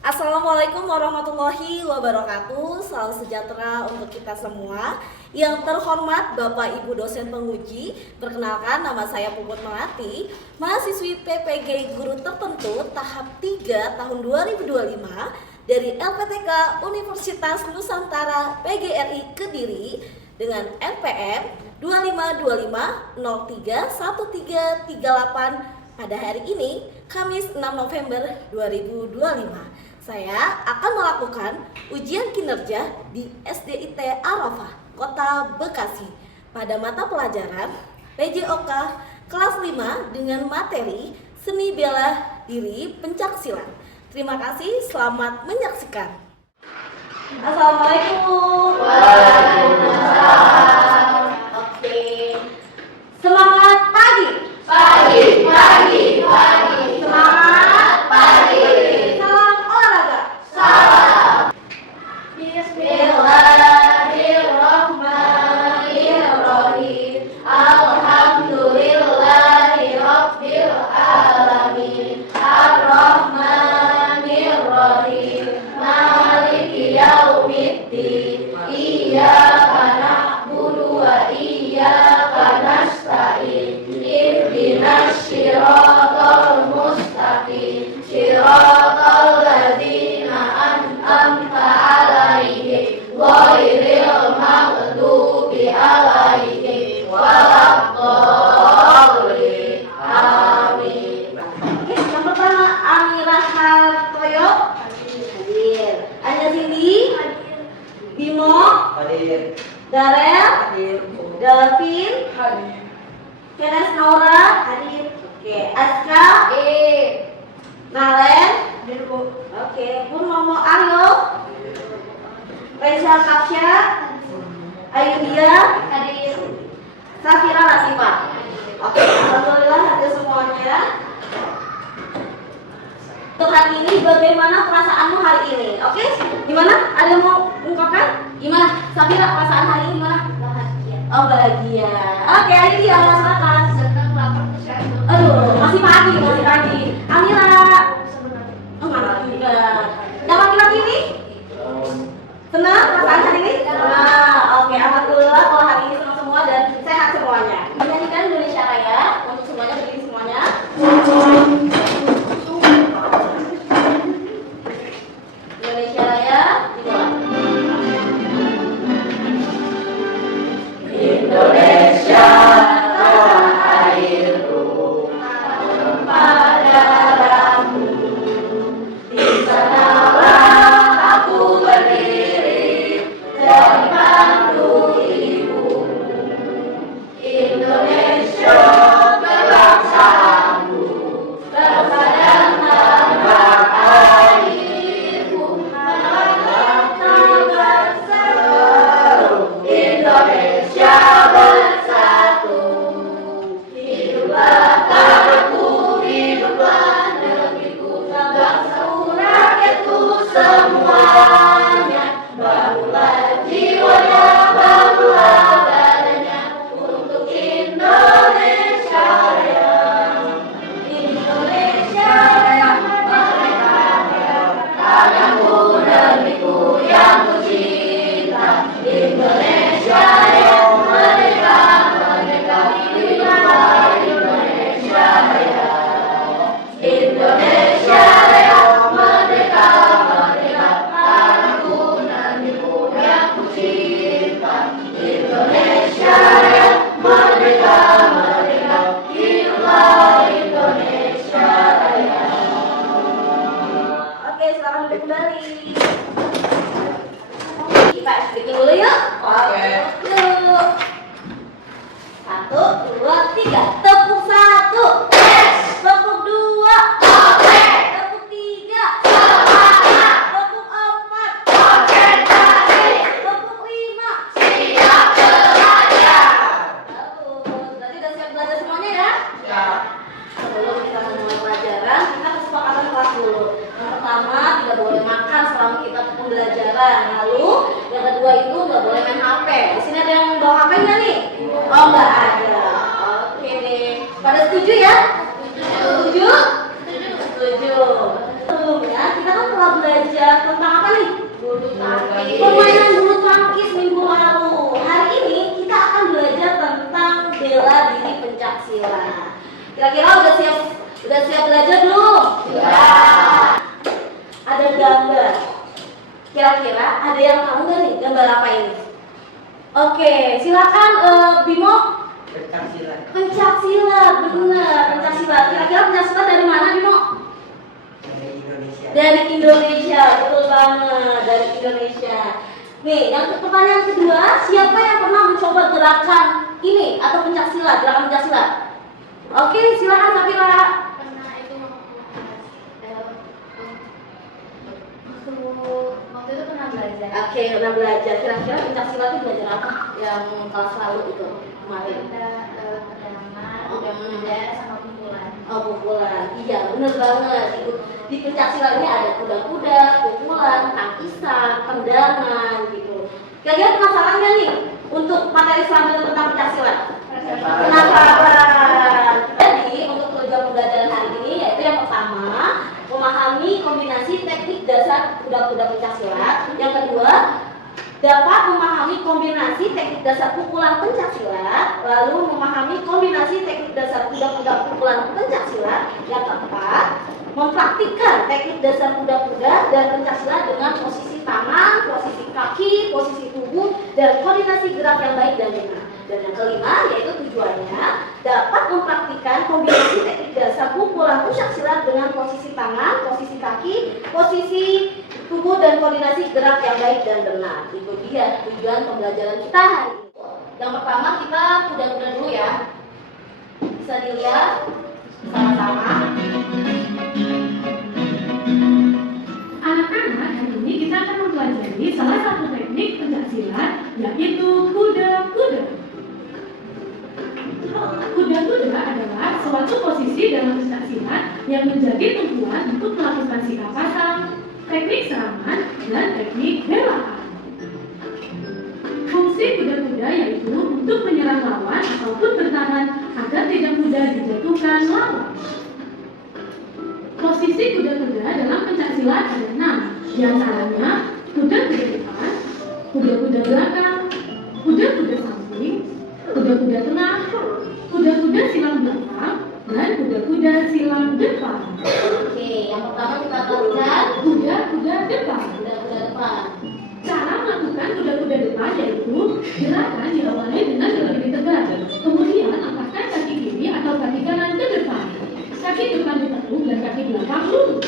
Assalamualaikum warahmatullahi wabarakatuh. Salam sejahtera untuk kita semua. Yang terhormat Bapak Ibu dosen penguji, perkenalkan nama saya Puput Melati, mahasiswi PPG Guru Tertentu tahap 3 tahun 2025 dari LPTK Universitas Nusantara PGRI Kediri dengan NPM 2525031338 pada hari ini, Kamis 6 November 2025. Saya akan melakukan ujian kinerja di SDIT Arafah, Kota Bekasi pada mata pelajaran PJOK kelas 5 dengan materi Seni Bela Diri Pencaksilat. Terima kasih, selamat menyaksikan. Assalamualaikum. Waalaikumsalam. Oke. Semangat pagi. Pagi. Semangat pagi. Salam olahraga. Salam. Bismillahirrahmanirrahim. Alhamdulillahirabbil alamin. Ar-Rahmanir-Rahim. Maliki yaumiddin. Iyyaka na'budu wa iyyaka nasta'in. Ihdinas shiratal mustaqim. Shiratal ladzina an'amta 'alaihim ghairil maghdubi 'alaihim waladdallin. Amin. Oke, yang pertama Amirah Hartoyo hadir. Anya Cindy Bimo Hadir. Darel Hadir. Davin Hadir. Kenes Naura hadir. Oke, Aska Nalen Hadir, Bu. oke, Purnomo Aryo Reza Kapsya Ayudia Hadir. Safira Latifah. Oke, alhamdulillah hadir semuanya. Untuk hari ini bagaimana perasaanmu hari ini? Oke, gimana? Ada yang mau ungkapkan? Gimana? Safira, perasaan hari ini gimana? Bahagia. Oh, bahagia. Oke, Ayudia silakan. Senang lapar kesana. Aduh, masih pagi. Amira. Oh, mantap juga. Yang laki-laki ini? Senang perasaan hari ini? Nah, oke, alhamdulillah kalau hari ini senang semua dan sehat semuanya. Menyanyikan Indonesia Raya untuk semuanya, berdiri semuanya. Indonesia Raya, dimulai. Indonesia tanah airku, tanpa darahmu, di sanalah aku berdiri jadi pandu ibu. Indonesia kebangsaanku, bangsa dan tanah airku, bangsa bersatu. Indonesia bersatu, hiduplah tanahku, hiduplah negeriku, bangsaku, rakyatku semuanya. Bangunlah jiwanya, bangunlah badannya untuk Indonesia Raya. Indonesia Raya, merdeka, tanahku, negeriku yang ku cinta. Indonesia Raya, merdeka, hiduplah Indonesia Raya. Indonesia Raya, merdeka, tanahku, negeriku yang ku cinta. Indonesia Raya, merdeka, hiduplah Indonesia Raya. Oke, silakan duduk kembali. Kita bikin dulu yuk. Oke. Yuk. 1, 2, 3. Tepuk 1. Tepuk 2. Tepuk 3. Tepuk 4. Tepuk 5. Siap belajar. Bagus. Berarti udah siap belajar semuanya ya? Ya. Sebelum kita memulai pelajaran, kita kesepakatan kelas dulu. Yang pertama, tidak boleh makan selama kita pembelajaran. Lalu, yang kedua itu nggak boleh main HP. Di sini ada yang bawa HP nggak nih? Oh, nggak ada. Oke deh. Pada setuju ya? Setuju? Setuju. Sebelumnya kita kan telah belajar tentang apa nih? Bulu tangkis. Permainan bulu tangkis minggu lalu. Hari ini kita akan belajar tentang bela diri pencak silat. Kira-kira udah siap belajar belum? Ya. Ada gambar. Kira-kira ada yang tahu nggak nih gambar apa ini? Oke, silakan Bimo. Pencak silat. Pencak silat, benar. Pencak silat. Kira-kira pencak silat dari mana, Bimo? Dari Indonesia. Dari Indonesia, betul banget. Dari Indonesia. Nih, yang pertanyaan kedua, siapa yang pernah mencoba gerakan ini atau pencak silat, gerakan pencak silat? Oke, silakan Safira. Pernah itu waktu itu pernah belajar. Oke, pernah belajar. Kira-kira pencak silat itu belajar apa? Yang kelas lalu itu kemarin. Kita pertama Oh. kuda sama pukulan. Oh, pukulan. Iya, benar banget. Di pencak silat ini ada kuda-kuda, pukulan, tangkisan, tendangan gitu. Kalian penasaran nggak nih untuk materi selanjutnya tentang pencak silat? Penasaran. Jadi untuk tujuan pembelajaran hari ini yaitu yang pertama memahami kombinasi teknik dasar kuda-kuda pencak silat. Yang kedua dapat memahami kombinasi teknik dasar pukulan pencak silat, lalu memahami kombinasi teknik dasar kuda-kuda pukulan pencak silat. Yang keempat, mempraktikkan teknik dasar kuda-kuda dan pencak silat dengan posisi tangan, posisi kaki, posisi tubuh, dan koordinasi gerak yang baik dan benar. Dan yang kelima, yaitu tujuannya dapat mempraktikkan kombinasi teknik dasar pukulan pencak silat dengan posisi tangan, posisi kaki, posisi tubuh dan koordinasi gerak yang baik dan benar. Itu dia tujuan pembelajaran kita hari ini. Yang pertama kita kuda-kuda dulu ya. Bisa dilihat sama-sama. Anak-anak, hari ini kita akan mempelajari salah satu teknik pencak silat, yaitu kuda-kuda. Kuda-kuda adalah suatu posisi dalam pencak silat yang menjadi tumpuan untuk melakukan sikap pasang, teknik serangan, dan teknik belaan. Fungsi kuda-kuda yaitu untuk menyerang lawan ataupun bertahan agar tidak mudah dijatuhkan lawan. Posisi kuda-kuda dalam pencak silat ada 6, di antaranya kuda-kuda depan, kuda-kuda belakang, kuda-kuda samping, kuda-kuda tengah, kuda-kuda silang belakang, dan kuda-kuda silang depan. Oke, yang pertama kita akan lihat Kuda-kuda depan. kuda-kuda depan. Cara melakukan kuda-kuda depan yaitu gerakan diawali dengan berdiri tegak, kemudian angkatkan kaki kiri atau kaki kanan ke depan. Kaki depan ditekuk dan kaki belakang lurus.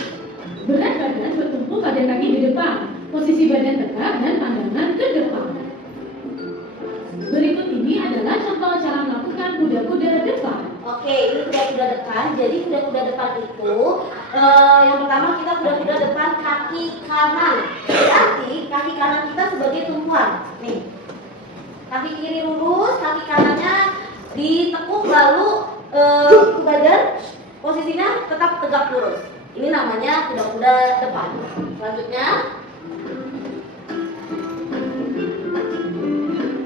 Berat badan bertumpu pada kaki di depan, posisi badan tegak dan pandangan ke depan. Berikut ini adalah contoh cara melakukan kuda-kuda depan. Oke, ini kuda-kuda depan. Jadi kuda-kuda depan itu yang pertama kita kuda-kuda depan kaki kanan. Berarti kaki kanan kita sebagai tumpuan. Nih, kaki kiri lurus, kaki kanannya ditekuk lalu badan posisinya tetap tegak lurus. Ini namanya kuda-kuda depan. Selanjutnya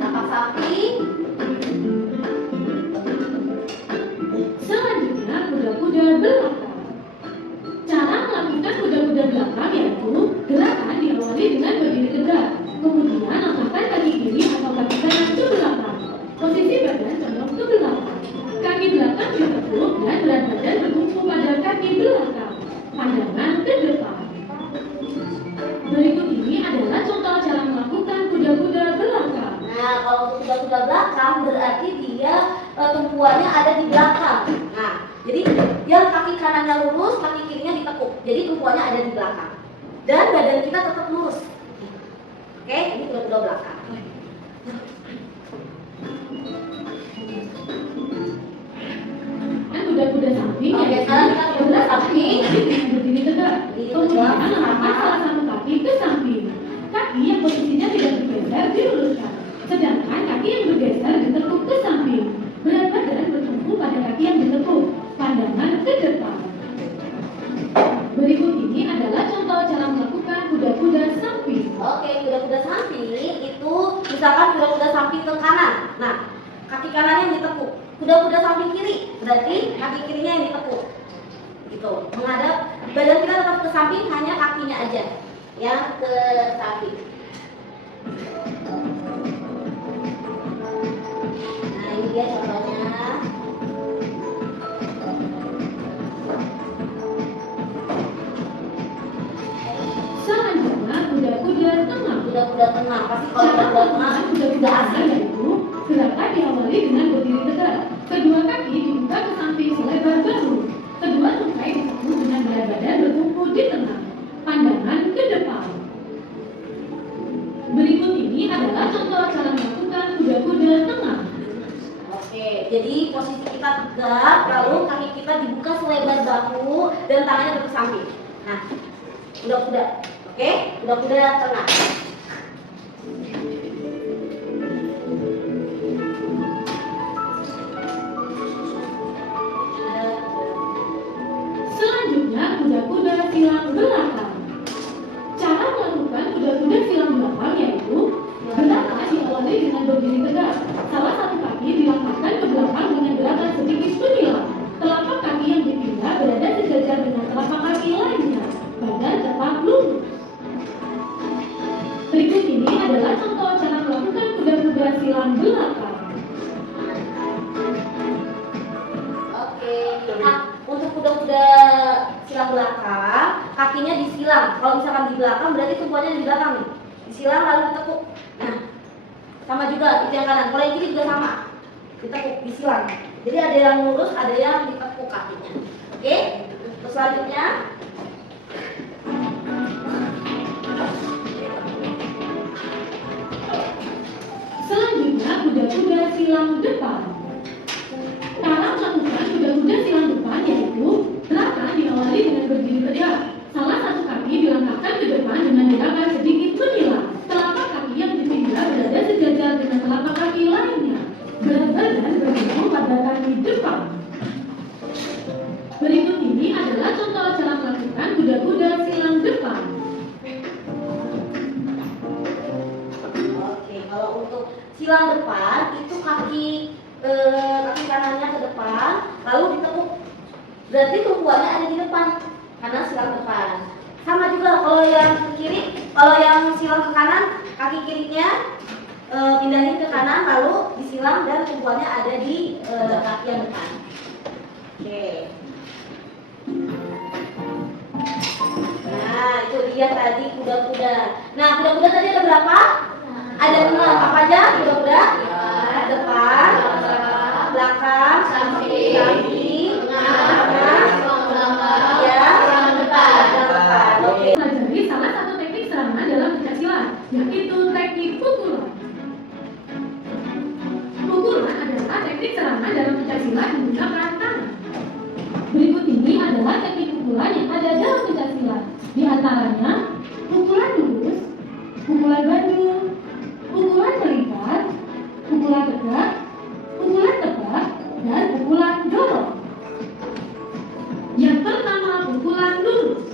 tapak samping. Selanjutnya kuda-kuda belakang. Cara melakukan kuda-kuda belakang yaitu gerakan diawali dengan berdiri tegak, kemudian angkatkan kaki kiri atau kaki kanan ke belakang. Posisi badan condong ke belakang. Kaki belakang ditekuk dan berat badan bertumpu pada kaki belakang. Pandangan ke depan. Berikut ini adalah contoh cara melakukan kuda-kuda belakang. Nah, kalau untuk kuda-kuda belakang berarti dia tumpuannya ada di belakang. Nah, jadi yang kaki kanannya lurus, kaki kirinya ditekuk. Jadi tumpuannya ada di belakang. Dan badan kita tetap lurus. Oke, ini kuda-kuda belakang. Dan kuda-kuda samping Oke, yaitu sekarang kita kuda samping. berdiri tegak. Berdiri Kemudian tegak. angkatkan salah satu kaki ke samping. Kaki yang posisinya tidak bergeser diluruskan, sedangkan kaki yang bergeser ditekuk ke samping. Berat badan bertumpu pada kaki yang ditekuk. Pandangan ke depan. Berikut ini adalah contoh cara melakukan kuda-kuda samping. Oke, kuda-kuda samping itu misalkan kuda-kuda samping ke kanan. Nah, kaki kanannya yang ditekuk. Kuda-kuda samping kiri berarti kaki kirinya yang ditekuk. Gitu, menghadap badan kita tetap ke samping, hanya kakinya aja yang ke samping. Nah, ini dia contohnya. Selanjutnya, kuda-kuda tengah. Kuda-kuda tengah, pasti kalau kuda tengah kuda-kuda asing yaitu gerakan diawali dengan berdiri tegak. Kedua kaki dibuka ke samping selebar bahu. Kedua tungkai disapu dengan berat badan bertumpu di tengah. Pandangan ke depan. Berikut ini adalah contoh cara melakukan kuda-kuda tengah. Oke, jadi posisi kita tegak, lalu kaki kita dibuka selebar bahu dan tangannya ke samping. Nah, kuda-kuda. Oke, kuda-kuda tengah. Selanjutnya, kuda-kuda silang belakang. Cara melakukan kuda-kuda silang belakang yaitu gerakan diawali dengan berdiri tegak. Salah satu kaki dilangkahkan ke belakang dengan gerakan sedikit menyilang. Telapak kaki yang dipindah berada sejajar dengan telapak kaki lainnya. Badan tetap lurus. Berikut ini adalah contoh cara melakukan kuda-kuda silang belakang. Oke, nah untuk kuda-kuda silang belakang, kakinya disilang. Kalau misalkan di belakang, berarti tumpuannya di belakang nih. Disilang lalu ditekuk. Nah, sama juga itu yang kanan. Kalau yang kiri juga sama, ditekuk, disilang. Jadi ada yang lurus, ada yang ditekuk kakinya. Oke, terus selanjutnya. Selanjutnya, kuda-kuda silang depan. Cara melakukan kuda-kuda silang depan yaitu gerakan diawali dengan berdiri tegak. Salah satu kaki dilangkahkan ke depan dengan gerakan sedikit menyilang. Telapak kaki yang dipindah berada sejajar dengan telapak kaki lainnya. Berat badan bergantung pada kaki depan. Berikut ini adalah contoh cara melakukan kuda-kuda silang depan. Oke, kalau untuk silang depan itu kaki kanannya ke depan, lalu ditekuk. Berarti tumpuannya ada di depan karena silang depan. Sama juga kalau yang ke kiri, kalau yang silang ke kanan, kaki kirinya pindahin ke kanan, lalu disilang dan tumpuannya ada di kaki yang depan. Oke. Nah, itu dia tadi kuda-kuda. Nah, kuda-kuda tadi ada berapa? Ada 6. Apa aja kuda-kuda? Depan, belakang, samping, tengah, ya, depan. Oke. Pelajari salah satu teknik serangan dalam pencaksilat, yaitu teknik pukulan. Pukulan adalah teknik serangan dalam pencaksilat menggunakan tangan. Berikut ini adalah teknik pukulan yang ada dalam pencaksilat. Di antaranya pukulan lurus, pukulan bandul, pukulan melingkar, pukulan tegak, pukulan tebak, dan pukulan dorong. Yang pertama, pukulan lurus.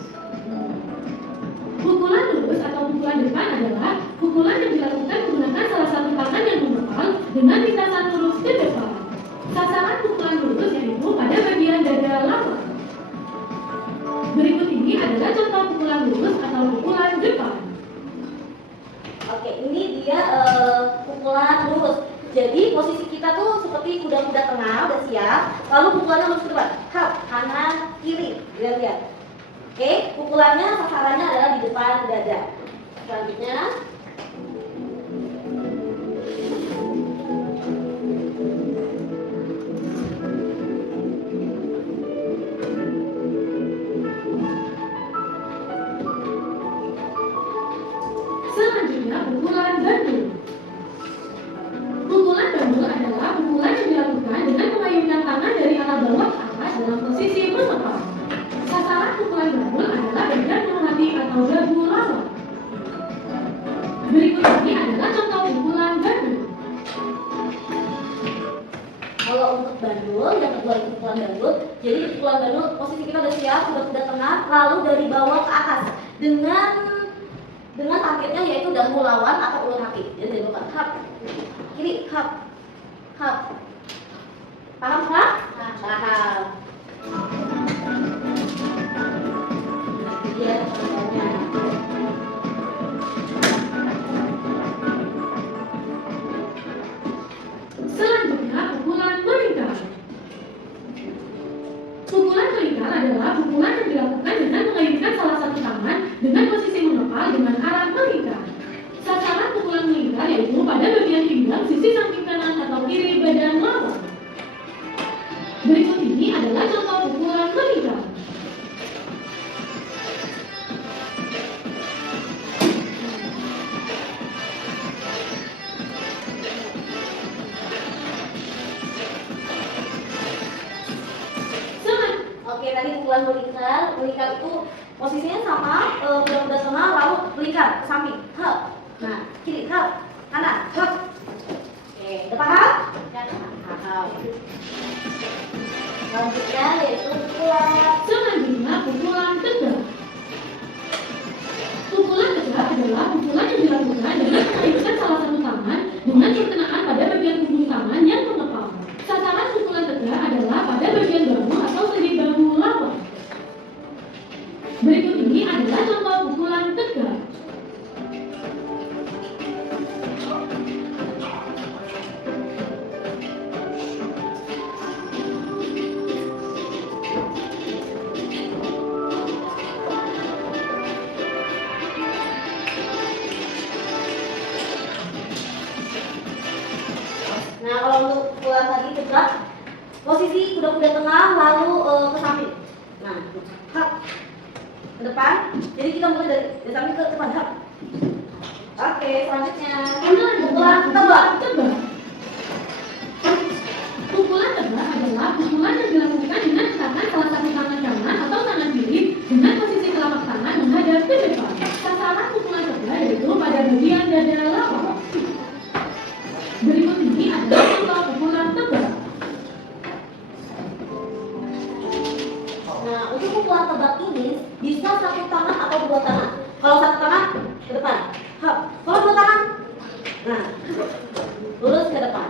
Pukulan lurus atau pukulan depan adalah pukulan yang dilakukan menggunakan salah satu tangan yang mengepal dengan lintasan lurus ke depan. Sasaran pukulan lurus yaitu pada bagian dada lawan. Berikut ini adalah contoh pukulan lurus atau pukulan depan. Oke, ini dia pukulan lurus. Jadi posisi kita tuh seperti kuda-kuda tengah, udah siap. Lalu pukulannya lurus ke depan, kanan, kiri, lihat-lihat. Oke, pukulannya sasarannya adalah di depan dada. Selanjutnya, Selanjutnya, pukulan bandul. Pukulan bandul adalah pukulan yang dilakukan dengan mengayunkan tangan dari arah bawah ke atas dalam posisi mengepal. Sasaran pukulan bandul adalah bagian melewati atau dagu lawan. Berikut ini adalah contoh pukulan bandul. kalau untuk bandul, yang kedua itu pukulan bandul. Jadi pukulan bandul, posisi kita udah siap, kuda-kuda tengah, lalu dari bawah ke atas dengan targetnya yaitu dagu lawan atau ulur kaki. Jadi dari bawah, kiri, paham? Paham. Pukulan melingkar adalah pukulan yang dilakukan dengan mengaitkan salah satu tangan dengan posisi mengepal dengan arah melingkar. Sasaran pukulan melingkar yaitu pada bagian pinggang sisi samping kanan atau kiri badan lawan. Berikut ini adalah contoh pukulan melingkar. Oke, tadi pukulan melingkar. Melingkar itu posisinya sama, kuda-kuda sama, lalu melingkar ke samping. Hep. Nah, kiri, hep. Kanan, hep. Oke, depan hep. Ya, depan hep. Selanjutnya yaitu pukulan. Selanjutnya pukulan tegak. Pukulan tegak adalah pukulan yang dilakukan dengan mengaitkan salah satu tangan dengan perkenaan pada bagian punggung tangan yang mengepal. Sasaran pukulan tegak adalah pada bagian bahu atau sendi bahu lawan. Berikut ini adalah contoh pukulan tegak. Nah, kalau untuk pukulan tadi tegak, posisi kuda-kuda tengah lalu ke samping. Nah, hap. Ke depan. Jadi kita mulai dari samping ke depan, hap. Oke, selanjutnya pukulan tegak. Pukulan tegak adalah pukulan yang dilakukan dengan tangan salah satu tangan kanan atau tangan kiri dengan posisi telapak tangan menghadap ke depan. Sasaran pukulan tegak yaitu pada bagian dada lawan. Berikut ini adalah contoh pukulan tegak. Nah, untuk pukulan tegak ini bisa satu tangan atau dua tangan. Kalau satu tangan ke depan, hap. Kalau dua tangan, nah, lurus ke depan.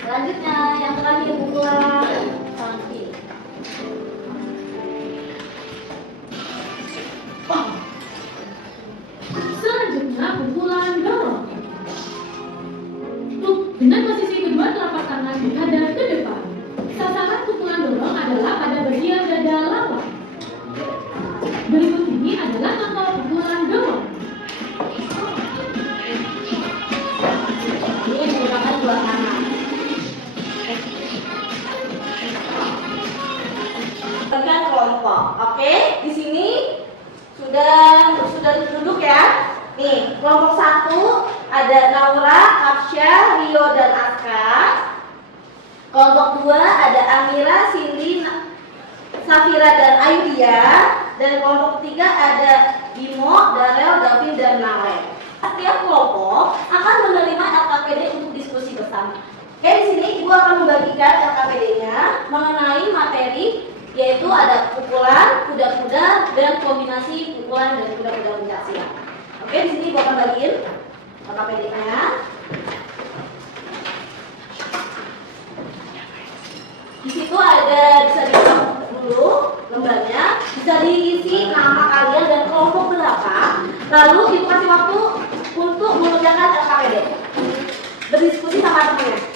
Selanjutnya yang terakhir pukulan tangan kiri. Selanjutnya pukulan dorong. Dengan posisi kedua telapak tangan menghadap ke depan. Sasaran pukulan dorong adalah pada bagian dada lawan. Berikut ini adalah contoh pukulan dorong. Ini menggunakan dua tangan. Dengan kelompok, oke? Di sini sudah duduk ya. Nih, kelompok 1 ada Naura, Afsya, Rio, dan Aska. Kelompok 2 ada Amira, Cindy, Safira, dan Ayudia. Dan kelompok 3 ada Bimo, Darel, Davin, dan Nawel. Setiap kelompok akan menerima LKPD untuk diskusi bersama. Oke, di sini Ibu akan membagikan LKPD-nya mengenai materi yaitu ada pukulan, kuda-kuda, dan kombinasi pukulan dan kuda-kuda pencaksilat. Oke, di sini Ibu akan bagiin LKPD-nya. Di situ ada bisa dibuka dulu lembarnya, bisa diisi nama kalian dan kelompok berapa. Lalu Ibu kasih waktu untuk mengerjakan LKPD. Berdiskusi sama temannya.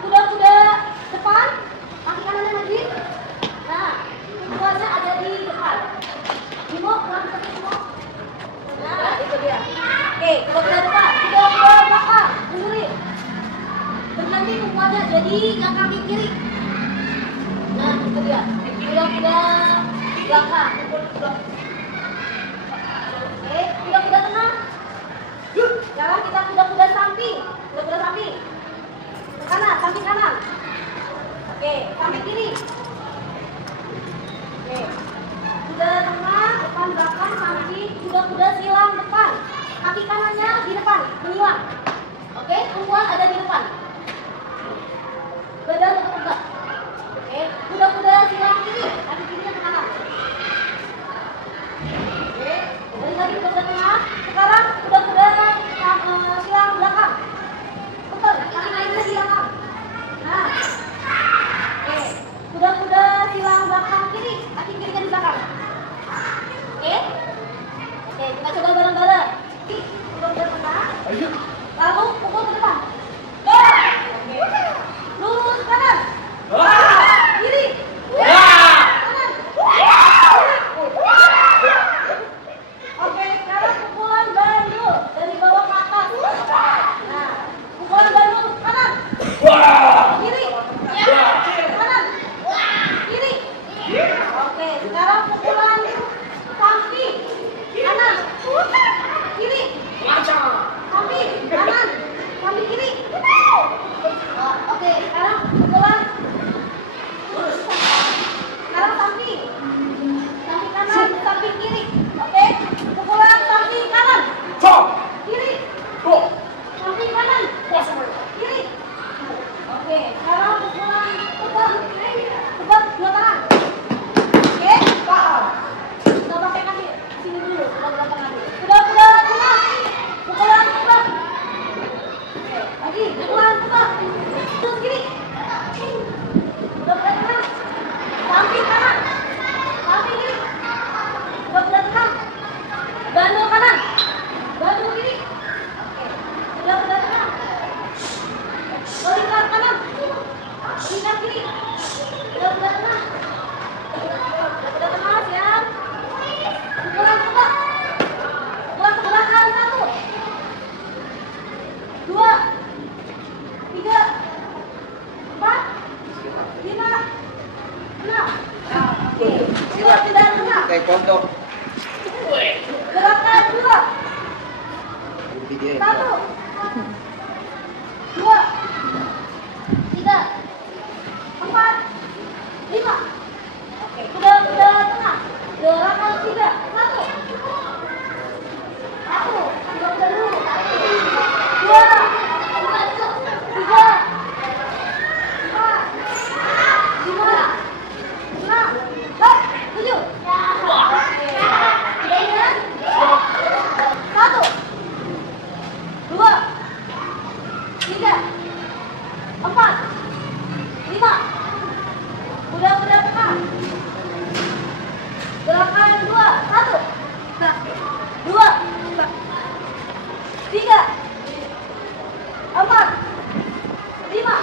Kuda-kuda depan, kaki kanannya lagi. Nah, kukulannya ada di depan. Bimo, pelan kaki Bimo. Nah, itu dia. Oke, kuda-kuda depan, kuda-kuda belakang, mundurin. Berganti kukulannya jadi yang kaki kiri. Nah, itu dia. Kuda-kuda belakang, Oke, kuda-kuda tengah. Yuk, sekarang kita kuda-kuda samping. Kuda-kuda samping. Ke kanan, samping kanan. Oke, samping kiri. Oke. Kuda tengah, depan belakang, samping, kuda-kuda silang depan. Kaki kanannya di depan, menyilang. Oke, tumpuan ada di depan. Badan tegak. Oke, kuda-kuda silang kiri, kaki kirinya ke kanan. Oke, balik lagi kuda tengah. Sekarang kuda-kuda silang belakang. Putar, kaki kanannya di belakang. Nah, oke, kuda-kuda silang belakang kiri, kaki kirinya di belakang. Oke, oke, kita coba bareng-bareng. Kuda-kuda tengah. Lalu pukul ke depan. Oke, lurus kanan. Kiri. Kanan. Oke, sekarang pukulan bandul dari bawah ke atas. Nah, pukulan bandul kanan. Kiri. Kanan. Kiri. Oke, sekarang pukulan samping. Kanan. Kiri. Samping. Kanan. Samping kiri. Oke, sekarang pukulan. Sekarang samping. Samping kanan, samping kiri. Oke, pukulan samping kanan. Kiri. Samping kanan. Kiri. Oke, sekarang pukulan tebak. Tebak dua tangan. Oke, paham. Kita pakai kaki sini dulu, dua tangan dulu. Kuda-kuda tengah. Pukulan tebak. Oke, lagi pukulan tebak. Terus kiri. Kuda-kuda tengah. Samping kanan. Samping kiri. Kuda-kuda tengah. Bandul kanan. Bandul kiri. Oke, kuda-kuda tengah. Lingkar kanan. Lingkar kiri. Kuda-kuda tengah. Kuda-kuda tengah, siap. Pukulan tebak. Pukulan ke belakang, 1, 2, 3, 4, 5, 6. Oke, kuda-kuda tengah. Kayak kondok. Gerakan 2. 1, 2, 3, 4, 5. Oke, kuda-kuda tengah. Gerakan 3. 1, kuda-kuda dulu. 2, 3, 4, 5, 6, 7. Oke, kudanya 1, 2, 3, 4, 5. Kuda-kuda tengah. Gerakan 2. 1, 2, 3, 4, 5.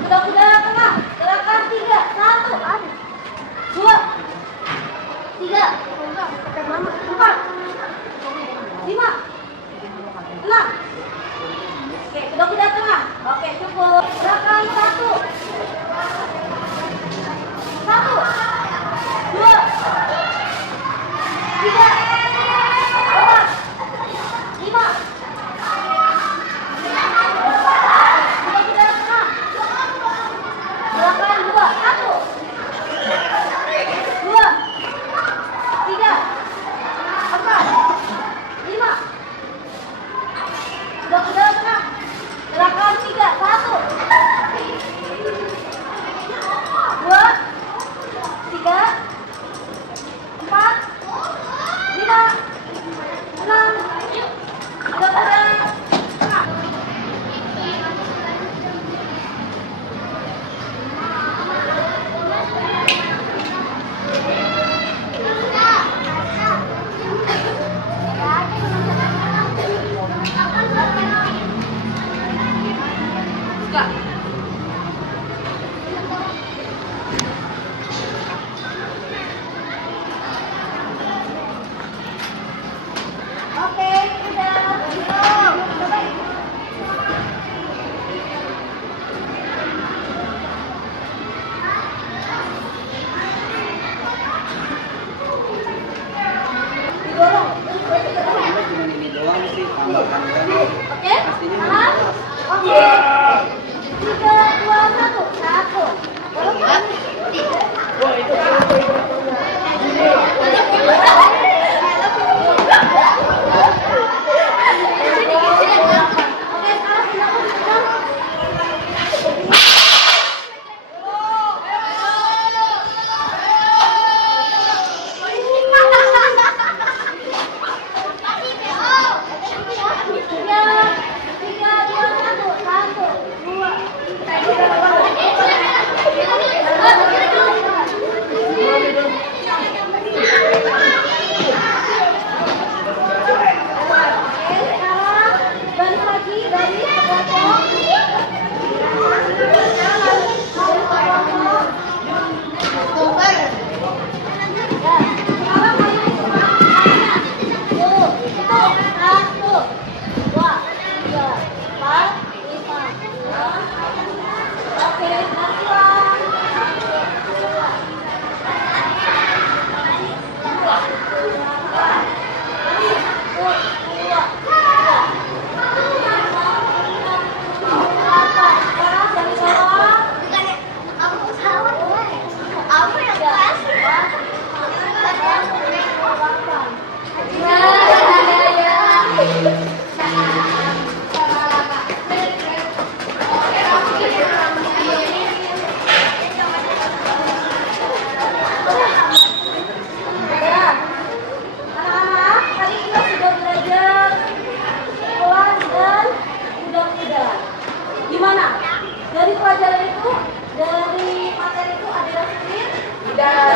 Kuda-kuda tengah. Gerakan 3. 1, 2, 3, 4, 5, 6. Oke, kuda-kuda tengah. Oke, cukup. Gerakan 1, 2, 3, 4, 5. Kuda-kuda tengah. Gerakan 2. 1, 2, 3, 4, 5. Kuda-kuda tengah. Gerakan 3. 1, pelajaran itu dari materi itu ada yang screen? Tidak.